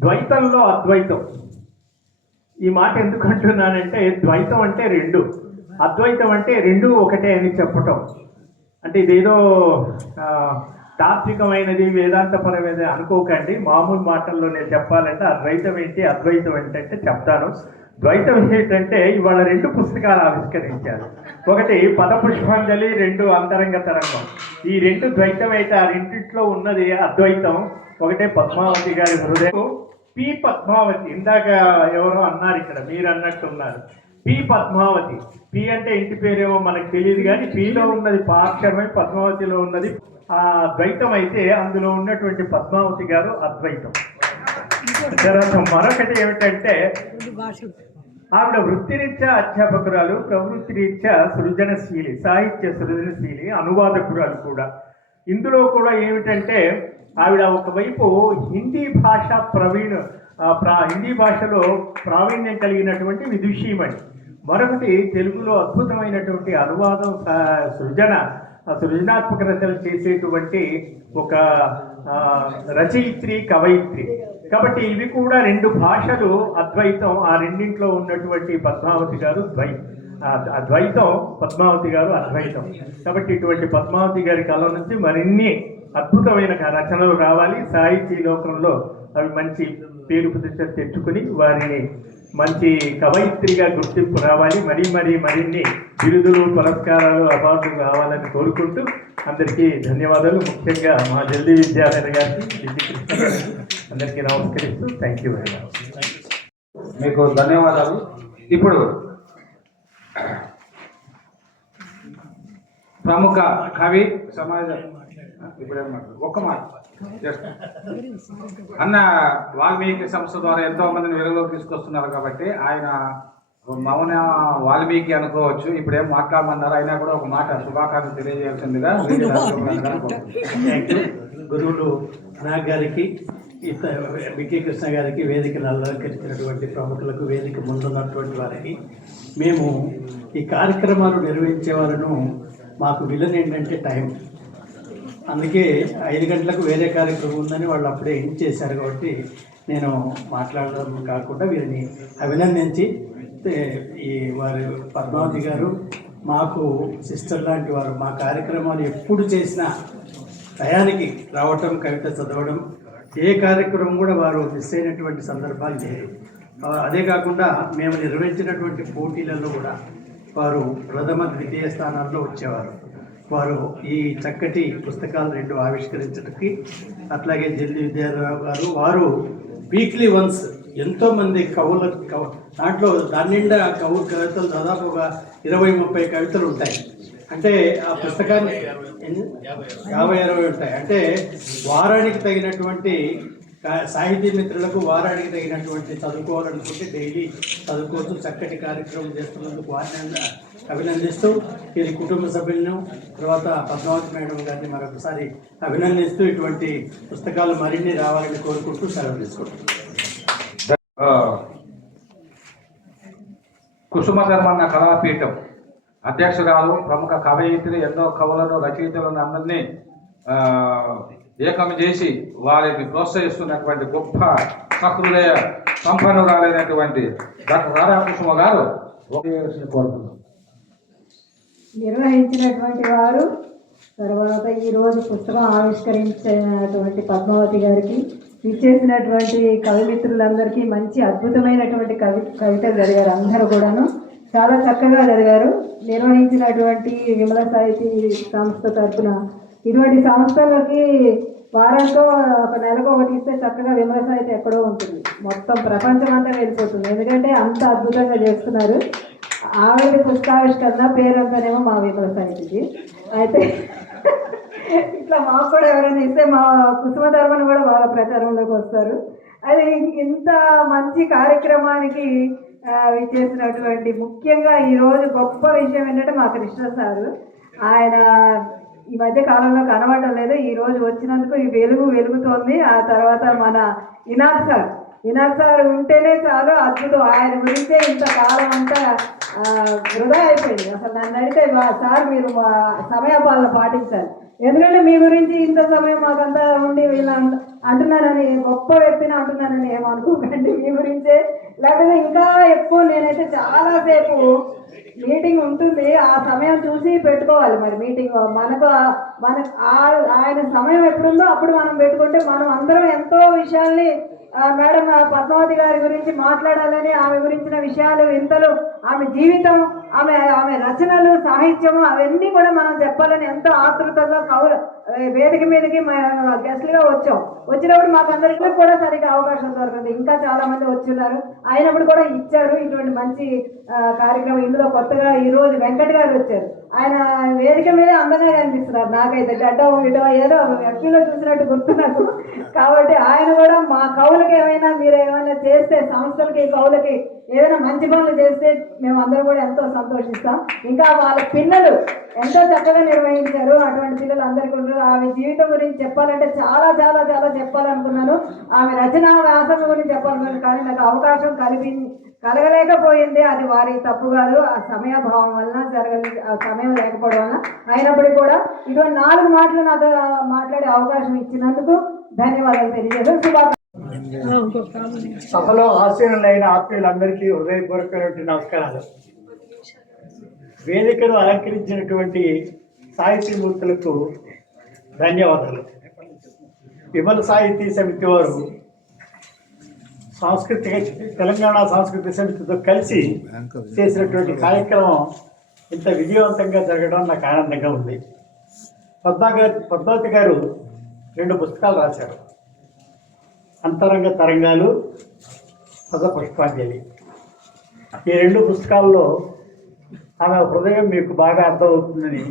ద్వైతంలో అద్వైతం. ఈ మాట ఎందుకు అంటున్నానంటే, ద్వైతం అంటే రెండు, అద్వైతం అంటే రెండు ఒకటే అని చెప్పటం. అంటే ఇదేదో తాత్వికమైనది, వేదాంతపరమైనది అనుకోకండి. మామూలు మాటల్లో నేను చెప్పాలంటే అద్వైతం ఏంటి, అద్వైతం ఏంటంటే చెప్తాను. ద్వైతం ఏంటంటే ఇవాళ రెండు పుస్తకాలు ఆవిష్కరించారు. ఒకటి పదపుష్పాంజలి, రెండు అంతరంగ తరంగం. ఈ రెండు ద్వైతం అయితే ఆ రెండిట్లో ఉన్నది అద్వైతం. ఒకటే పద్మావతి గారి హృదయం. పి పద్మావతి, ఇందాక ఎవరో అన్నారు, ఇక్కడ మీరు అన్నట్టున్నారు. పి పద్మావతి. పి అంటే ఇంటి పేరేమో మనకు తెలియదు కానీ పిలో ఉన్నది పాక్షరమై, పద్మావతిలో ఉన్నది ఆ ద్వైతం అయితే అందులో ఉన్నటువంటి పద్మావతి గారు అద్వైతం. తర్వాత మరొకటి ఏమిటంటే ఆవిడ వృత్తిరీత్యా అధ్యాపకురాలు, ప్రవృత్తిరీత్యా సృజనశీలి, సాహిత్య సృజనశీలి, అనువాదకురాలు కూడా. ఇందులో కూడా ఏమిటంటే ఆవిడ ఒకవైపు హిందీ భాషలో ప్రావీణ్యం కలిగినటువంటి విదుషీమణి, మరొకటి తెలుగులో అద్భుతమైనటువంటి అనువాదం, సృజనాత్మక రచనలు చేసేటువంటి ఒక రచయిత్రి, కవయిత్రి. కాబట్టి ఇవి కూడా రెండు భాషలు అద్వైతం. ఆ రెండింట్లో ఉన్నటువంటి పద్మావతి గారు ద్వైతం, పద్మావతి గారు అద్వైతం. కాబట్టి ఇటువంటి పద్మావతి గారి కళ నుంచి మరిన్ని అద్భుతమైన రచనలు రావాలి. సాహితీ లోకంలో అవి మంచి పేరు ప్రతిష్ట తెచ్చుకుని వారిని మంచి కవయిత్రిగా గుర్తింపు రావాలి. మరిన్ని బిరుదులు, పురస్కారాలు, అవార్డులు రావాలని కోరుకుంటూ అందరికీ ధన్యవాదాలు. ముఖ్యంగా మా జల్దీ విద్యాలయ గారికి, కృష్ణ గారికి అందరికీ నమస్కరిస్తూ థ్యాంక్ యూ వెరీ మచ్. మీకు ధన్యవాదాలు. ఇప్పుడు ప్రముఖ కవి సమాజం, ఇప్పుడు ఒక్క మాట అన్న వాల్మీకి సంస్థ ద్వారా ఎంతో మందిని వెలుగులోకి తీసుకొస్తున్నారు కాబట్టి ఆయన మౌన వాల్మీకి అనుకోవచ్చు. ఇప్పుడు ఏం మాట్లాడమన్నారు, అయినా కూడా ఒక మాట శుభాకాంక్షలు తెలియజేయాల్సిందిగా గురువులు నాగ్ గారికి, బికే కృష్ణ గారికి, వేదికను అలంకరించినటువంటి ప్రముఖులకు, వేదిక ముందున్నటువంటి వారికి, మేము ఈ కార్యక్రమాలు నిర్వహించే వాళ్ళను మాకు విలన్ ఏంటంటే టైం. అందుకే 5 గంటలకు వేరే కార్యక్రమం ఉందని వాళ్ళు అప్పుడే ఎండ్ చేశారు. కాబట్టి నేను మాట్లాడడం కాకుండా వీరిని అభినందించి, ఈ వారి పద్మావతి గారు మాకు సిస్టర్ లాంటి వారు. మా కార్యక్రమాలు ఎప్పుడు చేసినా టయానికి రావటం, కవిత చదవడం, ఏ కార్యక్రమం కూడా వారు మిస్ అయినటువంటి సందర్భాలు లేరు. అదే కాకుండా మేము నిర్వహించినటువంటి పోటీలలో కూడా వారు ప్రథమ, ద్వితీయ స్థానాల్లో వచ్చేవారు. వారు ఈ చక్కటి పుస్తకాలు 2 ఆవిష్కరించడానికి, అట్లాగే జల్లి విద్యారావు గారు, వారు వీక్లీ వన్స్ ఎంతోమంది దాంట్లో దాని నిండా కవితలు దాదాపు ఒక 20-30 కవితలు ఉంటాయి. అంటే ఆ పుస్తకాన్ని 50-60 ఉంటాయి. అంటే వారానికి తగినటువంటి సాహితీ మిత్రులకు వారానికి తగినటువంటి చదువుకోవాలనుకుంటే డైలీ చదువుకోవచ్చు. చక్కటి కార్యక్రమం చేస్తున్నందుకు వారిని అభినందిస్తూ, వీరి కుటుంబ సభ్యులను, తర్వాత పద్మావతి మేడం గారిని మరొకసారి అభినందిస్తూ, ఇటువంటి పుస్తకాలు మరిన్ని రావాలని కోరుకుంటూ సెలవు తీసుకుంటున్నాం. కుసుమ ధర్మన్న కళాపీఠం అధ్యక్షురాలు, ప్రముఖ కవయిత్రి, ఎన్నో కవులను, రచయితలను అందరినీ ఏకం చేసి వారిని ప్రోత్సహిస్తున్నటువంటి గొప్ప సహృదయ సంపన్నురాలైనటువంటి డాక్టర్ రాధాకుసుమ గారు కోరుతున్నాం. నిర్వహించినటువంటి వారు, తర్వాత ఈరోజు పుస్తకం ఆవిష్కరించినటువంటి పద్మావతి గారికి, ఇచ్చేసినటువంటి కవిమిత్రులందరికీ మంచి అద్భుతమైనటువంటి కవితలు చదివారు. అందరూ కూడాను చాలా చక్కగా చదివారు. నిర్వహించినటువంటి విమల సాహితీ సంస్థ తరఫున ఇటువంటి సంస్థలకి వారానికో ఒక నెలకు ఒకటి ఇస్తే చక్కగా విమల సాహితీ ఎక్కడో ఉంటుంది, మొత్తం ప్రపంచం అంతా వెళ్ళిపోతుంది. ఎందుకంటే అంత అద్భుతంగా చేస్తున్నారు. ఆవిడ పుస్తకావిష్కరణ పేరంతానేమో మా విమల సాహితీకి. అయితే ఇట్లా మాకు కూడా ఎవరైనా ఇస్తే మా కుసుమ ధర్మను కూడా బాగా ప్రచారంలోకి వస్తారు. అది ఇంత మంచి కార్యక్రమానికి చేసినటువంటి, ముఖ్యంగా ఈరోజు గొప్ప విషయం ఏంటంటే మా కృష్ణ సారు, ఆయన ఈ మధ్య కాలంలో కనబడటం లేదు. ఈరోజు వచ్చినందుకు ఈ వెలుగుతోంది. ఆ తర్వాత మన ఇనాక్ సార్ ఉంటేనే చాలు, అద్భుతం. ఆయన గురించే ఇంతకాలం అంతా వృధా అయిపోయింది. అసలు నన్ను అడిగితే సార్ మీరు మా సమయపాలన పాటించాలి, ఎందుకంటే మీ గురించి ఇంత సమయం మాకంతా ఉండి వీళ్ళ అంటున్నానని, గొప్ప వ్యక్తిని అంటున్నానని ఏమనుకోకండి. మీ గురించే, లేకపోతే ఇంకా ఎక్కువ నేనైతే చాలాసేపు మీటింగ్ ఉంటుంది, ఆ సమయం చూసి పెట్టుకోవాలి. మరి మీటింగ్ మనకు ఆయన సమయం ఎప్పుడుందో అప్పుడు మనం పెట్టుకుంటే మనం అందరం ఎంతో విషయాల్ని మేడం పద్మావతి గారి గురించి మాట్లాడాలని, ఆమె గురించిన విషయాలు, వింతలు, ఆమె జీవితం, ఆమె రచనలు, సాహిత్యము, అవన్నీ కూడా మనం చెప్పాలని ఎంతో ఆతృతగా వేదిక మీదకి గెస్ట్లుగా వచ్చినప్పుడు మాకు అందరికీ కూడా సరిగ్గా అవకాశం దొరకదు. ఇంకా చాలా మంది వచ్చున్నారు, అయినప్పుడు కూడా ఇచ్చారు ఇటువంటి మంచి కార్యక్రమం. ఇందులో కొత్తగా ఈరోజు వెంకట్ గారు వచ్చారు. ఆయన వేదిక మీద అందంగా కనిపిస్తున్నారు. నాకైతే గడ్డ ఏదో వ్యక్తిలో చూసినట్టు గుర్తున్నారు. కాబట్టి ఆయన కూడా మా కవులకి ఏమైనా మీరు ఏమైనా చేస్తే, సంస్థలకి, కవులకి ఏదైనా మంచి పనులు చేస్తే మేము అందరూ కూడా ఎంతో సంతోషిస్తాం. ఇంకా వాళ్ళ పిల్లలు ఎంతో చక్కగా నిర్వహించారు. అటువంటి పిల్లలు అందరికీ ఉండరు. ఆమె జీవితం గురించి చెప్పాలంటే చాలా చాలా చాలా చెప్పాలనుకున్నాను. ఆమె రచనా వ్యాసం గురించి చెప్పాలనుకున్నాను, కానీ నాకు అవకాశం కలగలేకపోయింది. అది వారి తప్పు కాదు, ఆ సమయాభావం వలన ఆ సమయం లేకపోవడం వలన. అయినప్పటికీ కూడా ఇటువంటి 4 మాటలు నాకు మాట్లాడే అవకాశం ఇచ్చినందుకు ధన్యవాదాలు తెలియజేస్తాను. సభలో ఆసీనులైన ఆత్మీయులందరికీ హృదయపూర్వకమైనటువంటి నమస్కారాలు. వేదికను అలంకరించినటువంటి సాహితీమూర్తులకు ధన్యవాదాలు. విమల సాహితీ సమితి వారు తెలంగాణ సాంస్కృతిక సమితితో కలిసి చేసినటువంటి కార్యక్రమం ఇంత విజయవంతంగా జరగడం నాకు ఆనందంగా ఉంది. పద్మావతి గారు 2 పుస్తకాలు రాశారు, అంతరంగ తరంగాలు, పద పుష్పాంజలి. ఈ 2 పుస్తకాల్లో ఆమె హృదయం మీకు బాగా అర్థమవుతుందని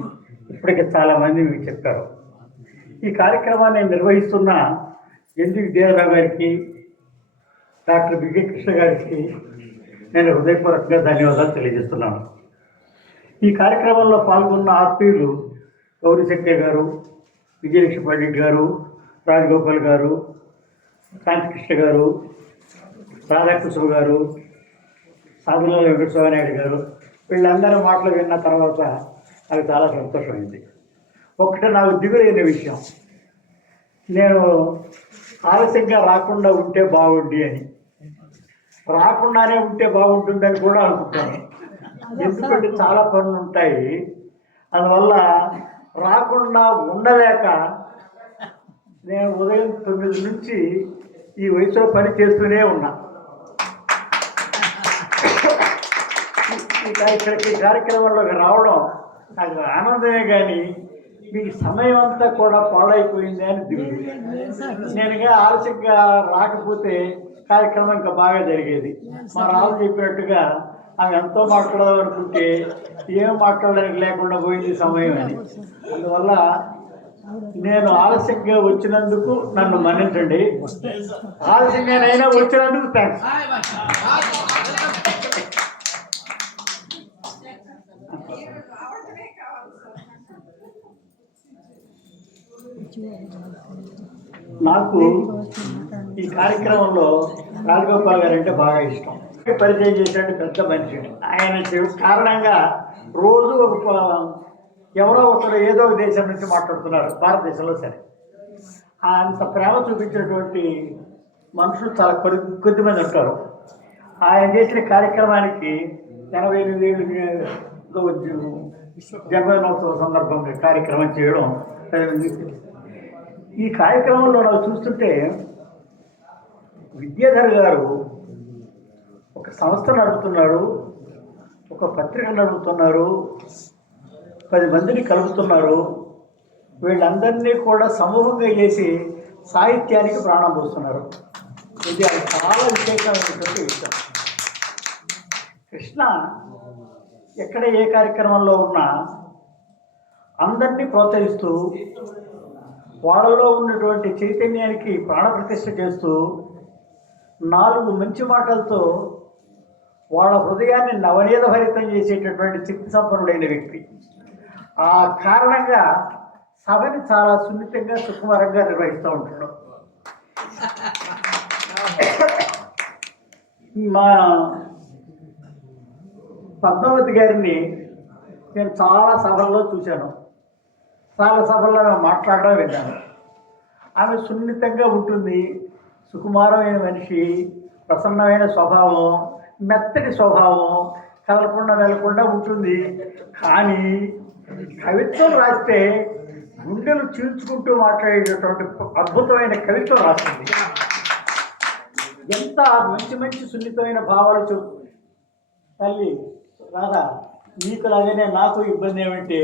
ఇప్పటికే చాలామంది మీకు చెప్పారు. ఈ కార్యక్రమాన్ని నిర్వహిస్తున్న ఎన్జి విద్యారావు గారికి, డాక్టర్ బికే కృష్ణ గారికి నేను హృదయపూర్వకంగా ధన్యవాదాలు తెలియజేస్తున్నాను. ఈ కార్యక్రమంలో పాల్గొన్న ఆత్మీయులు గౌరీశంకర్ గారు, విజయలక్ష్మి పండిట్ గారు, రాజగోపాల్ గారు, కాంతికృష్ణ గారు, రాధాకృష్ణ గారు, సాధుల వెంకటస్వామి నాయుడు గారు, వీళ్ళందరూ మాటలు విన్న తర్వాత నాకు చాలా సంతోషమైంది. ఒక్కటే నాకు దిగులైన విషయం, నేను ఆలస్యంగా రాకుండా ఉంటే బాగుండి అని, రాకుండానే ఉంటే బాగుంటుందని కూడా అనుకుంటాను. ఎందుకంటే చాలా పనులు ఉంటాయి, అందువల్ల రాకుండా ఉండలేక నేను ఉదయం 9 నుంచి ఈ వయసులో పని చేస్తూనే ఉన్నా. ఇక్కడికి కార్యక్రమంలోకి రావడం నాకు ఆనందమే, కానీ మీ సమయం అంతా కూడా పాడైపోయింది అని దిగులు. నేనుగా ఆలస్యంగా రాకపోతే కార్యక్రమం ఇంకా బాగా జరిగేది. మా రాజు చెప్పినట్టుగా ఆమె ఎంతో మాట్లాడదాం అనుకుంటే ఏం మాట్లాడడానికి లేకుండా పోయింది సమయం అని. అందువల్ల నేను ఆలస్యంగా వచ్చినందుకు నన్ను మన్నించండి, ఆలస్యంగానైనా వచ్చినందుకు థ్యాంక్స్. నాకు ఈ కార్యక్రమంలో రాజగోపాల్ గారు అంటే బాగా ఇష్టం. పరిచయం చేసినట్టు పెద్ద మనిషి ఆయన కారణంగా రోజు ఎవరో ఒకరు ఏదో ఒక దేశం నుంచి మాట్లాడుతున్నారు, భారతదేశంలో సరే. అంత ప్రేమ చూపించినటువంటి మనుషులు చాలా కొద్దిమంది ఉంటారు. ఆయన చేసిన కార్యక్రమానికి 88 ఏళ్ళు జన్మదినోత్సవ సందర్భంగా కార్యక్రమం చేయడం, ఈ కార్యక్రమంలో నాకు చూస్తుంటే విద్యాధర్ గారు ఒక సంస్థ నడుపుతున్నారు, ఒక పత్రిక నడుపుతున్నారు, 10 మందిని కలుపుతున్నారు. వీళ్ళందరినీ కూడా సమూహంగా చేసి సాహిత్యానికి ప్రాణం పోస్తున్నారు. ఇది చాలా విశేషమైనటువంటి విషయం. కృష్ణ ఎక్కడ ఏ కార్యక్రమంలో ఉన్నా అందరినీ ప్రోత్సహిస్తూ వాళ్ళలో ఉన్నటువంటి చైతన్యానికి ప్రాణప్రతిష్ఠ చేస్తూ 4 మంచి మాటలతో వాళ్ళ హృదయాన్ని నవనీతభరితం చేసేటటువంటి శక్తి సంపన్నుడైన వ్యక్తి. ఆ కారణంగా సభని చాలా సున్నితంగా సుకుమారంగా నిర్వహిస్తూ ఉంటాడు. మా పద్మావతి గారిని నేను చాలా సభల్లో చూశాను, చాలా సభల్లో మాట్లాడడం విన్నాను. ఆమె సున్నితంగా ఉంటుంది, సుకుమారమైన మనిషి, ప్రసన్నమైన స్వభావం, మెత్తటి స్వభావం, కదలకుండా వెళ్లకుండా ఉంటుంది. కానీ కవిత్వం రాస్తే గుండెలు చీల్చుకుంటూ మాట్లాడేటటువంటి అద్భుతమైన కవిత్వం రాస్తుంది. ఎంత మంచి మంచి సున్నితమైన భావాలు చెబుతుంది. తల్లి రాదా, నీకులాగానే నాకు ఇబ్బంది ఏమంటే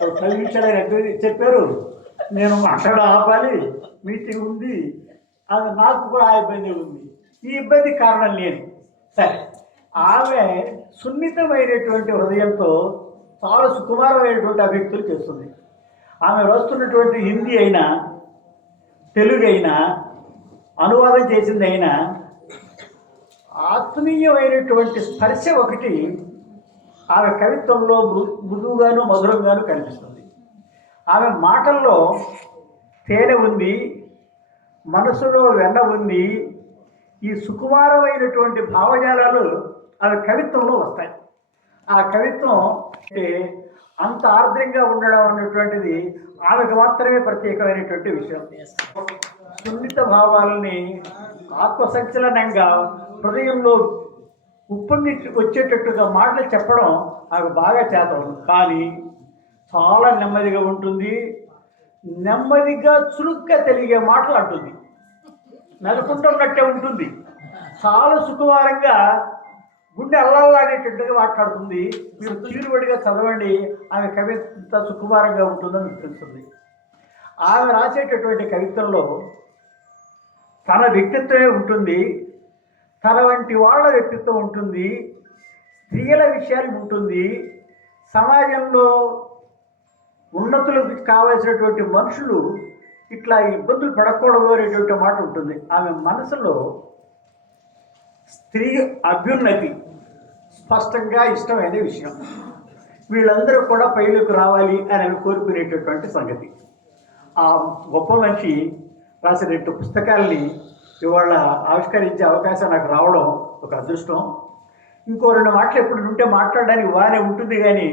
10 నిమిషాలు చెప్పారు, నేను మాట్లాడడం ఆపాలి, మీటింగ్ ఉంది, అది నాకు కూడా ఆ ఇబ్బంది ఉంది. ఈ ఇబ్బంది కారణం నేను సరే. ఆమె సున్నితమైనటువంటి హృదయంతో చాలా సుకుమారమైనటువంటి అభివ్యక్తులు చేస్తుంది. ఆమె రాస్తున్నటువంటి హిందీ అయినా, తెలుగు అయినా, అనువాదం చేసింది అయినా ఆత్మీయమైనటువంటి స్పర్శ ఒకటి ఆమె కవిత్వంలో మృదువుగాను మధురంగాను కనిపిస్తుంది. ఆమె మాటల్లో తేనె ఉంది, మనసులో వెన్న ఉంది. ఈ సుకుమారమైనటువంటి భావజాలాలు ఆమె కవిత్వంలో వస్తాయి. ఆ కవిత్వం అంటే అంత ఆర్ద్రంగా ఉండడం అన్నటువంటిది ఆమెకు మాత్రమే ప్రత్యేకమైనటువంటి విషయం. సున్నిత భావాలని ఆత్మసంచలనంగా హృదయంలో ఉప్పొంగి వచ్చేటట్టుగా మాటలు చెప్పడం ఆమె బాగా చేతను. కానీ చాలా నెమ్మదిగా ఉంటుంది, నెమ్మదిగా చురుగ్గా తెలిగే మాటలు అంటుంది, నెలకొంటున్నట్టే ఉంటుంది. చాలా సుకుమారంగా గుండె అల్లలాడేటట్టుగా మాట్లాడుతుంది. మీరు తీరుబడిగా చదవండి, ఆమె కవిత సుకుమారంగా ఉంటుందని మీకు తెలుస్తుంది. ఆమె రాసేటటువంటి కవిత్వంలో తన వ్యక్తిత్వమే ఉంటుంది, తన వంటి వాళ్ళ వ్యక్తిత్వం ఉంటుంది, స్త్రీల విషయాలు ఉంటుంది, సమాజంలో ఉన్నతులకు కావలసినటువంటి మనుషులు ఇట్లా ఇబ్బందులు పడకూడదు అనేటువంటి మాట ఉంటుంది. ఆమె మనసులో స్త్రీ అభ్యున్నతి స్పష్టంగా ఇష్టమైన విషయం. వీళ్ళందరూ కూడా పైలోకి రావాలి అని కోరుకునేటటువంటి సంగతి. ఆ గొప్ప మనిషి రాసిన 2 పుస్తకాలని ఇవాళ ఆవిష్కరించే అవకాశం నాకు రావడం ఒక అదృష్టం. ఇంకో 2 మాటలు ఎప్పుడు ఉంటే మాట్లాడడానికి బాగానే ఉంటుంది, కానీ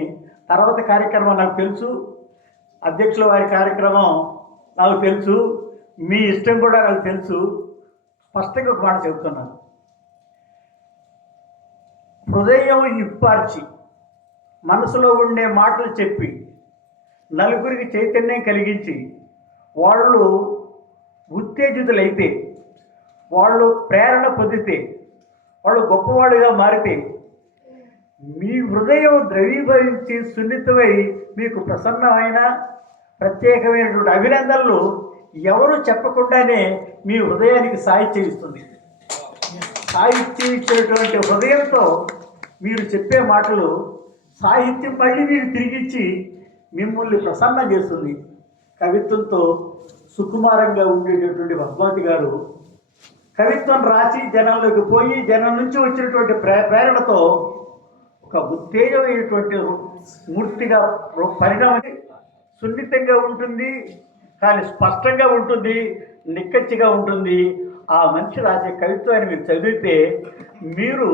తర్వాత కార్యక్రమం నాకు తెలుసు, అధ్యక్షుల వారి కార్యక్రమం నాకు తెలుసు, మీ ఇష్టం కూడా నాకు తెలుసు. స్పష్టంగా ఒక మాట చెబుతున్నాను. హృదయం ఇప్పార్చి మనసులో ఉండే మాటలు చెప్పి నలుగురికి చైతన్యం కలిగించి వాళ్ళు ఉత్తేజితులైతే, వాళ్ళు ప్రేరణ పొందితే, వాళ్ళు గొప్పవాళ్ళుగా మారితే మీ హృదయం ద్రవీభవించి సున్నితమై మీకు ప్రసన్నమైన ప్రత్యేకమైనటువంటి అభినందనలు ఎవరు చెప్పకుండానే మీ హృదయానికి సాహిత్యం ఇస్తుంది. సాహిత్యం ఇచ్చేటువంటి హృదయంతో మీరు చెప్పే మాటలు సాహిత్యం మళ్ళీ మీరు తిరిగిచ్చి మిమ్మల్ని ప్రసన్నం చేస్తుంది. కవిత్వంతో సుకుమారంగా ఉండేటటువంటి పద్మావతి గారు కవిత్వం రాసి జనంలోకి పోయి జనం నుంచి వచ్చినటువంటి ప్రేరణతో ఒక ఉత్తేజమైనటువంటి మూర్తిగా పరిణామం సున్నితంగా ఉంటుంది, కానీ స్పష్టంగా ఉంటుంది, నిక్కచ్చిగా ఉంటుంది. ఆ మనిషి రాసే కవిత్వాన్ని మీరు చదివితే మీరు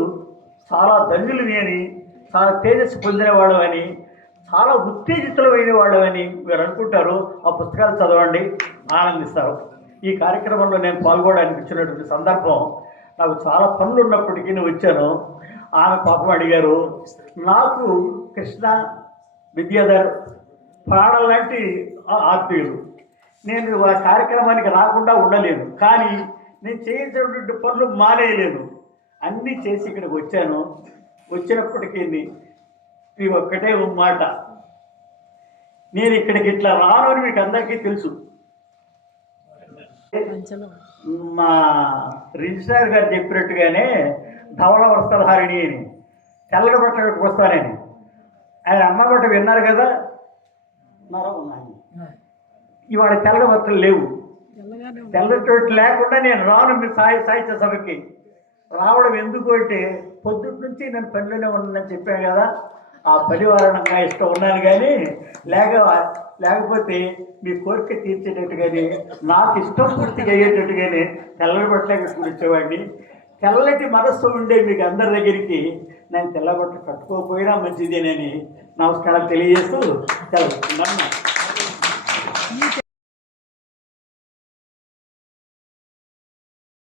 చాలా ధన్యులని అని, చాలా తేజస్సు పొందినవాడు అని, చాలా ఉత్తేజితులమైన వాళ్ళు అని మీరు అనుకుంటారు. ఆ పుస్తకాలు చదవండి, ఆనందిస్తారు. ఈ కార్యక్రమంలో నేను పాల్గొనడానికి వచ్చినటువంటి సందర్భం, నాకు చాలా పనులు ఉన్నప్పటికీ నేను వచ్చాను. ఆమె పాపం అడిగారు. నాకు కృష్ణ, విద్యాధర్ ప్రాణం లాంటి ఆత్మీయులు. నేను ఆ కార్యక్రమానికి రాకుండా ఉండలేను, కానీ నేను చేయించినటువంటి పనులు మానేయలేను. అన్నీ చేసి ఇక్కడికి వచ్చాను. వచ్చినప్పటికీ ఈ ఒక్కటే మాట, నేను ఇక్కడికి ఇట్లా రాను అని మీకు అందరికీ తెలుసు. మా రిజిస్ట్రార్ గారు చెప్పినట్టుగానే ధవళ వస్త్రధారిణి అని, తెల్లటి బట్ట వస్తానని ఆయన అన్నమాట విన్నారు కదా. ఇవాళ తెల్లటి బట్టలు లేవు. తెల్లటి లేకుండా నేను రాను మీ సాహిత్య సభకి. రావడం ఎందుకు అంటే పొద్దుటి నుంచి నేను పనిలోనే ఉన్నానని చెప్పాను కదా, ఆ పరివారణంగా ఇష్టం ఉన్నాను, కానీ లేకపోతే మీ కోరిక తీర్చేటట్టుగానే నాకు ఇష్టం పూర్తిగా అయ్యేటట్టుగానే తెల్లటి బట్టలే కట్టుకుని వచ్చేవాడిని. తెల్లటి మనస్సు ఉండే మీకు అందరి దగ్గరికి నేను తెల్లబట్ట కట్టుకోకపోయినా మంచిదేనని నమస్కారాలు తెలియజేస్తూ సెలవు.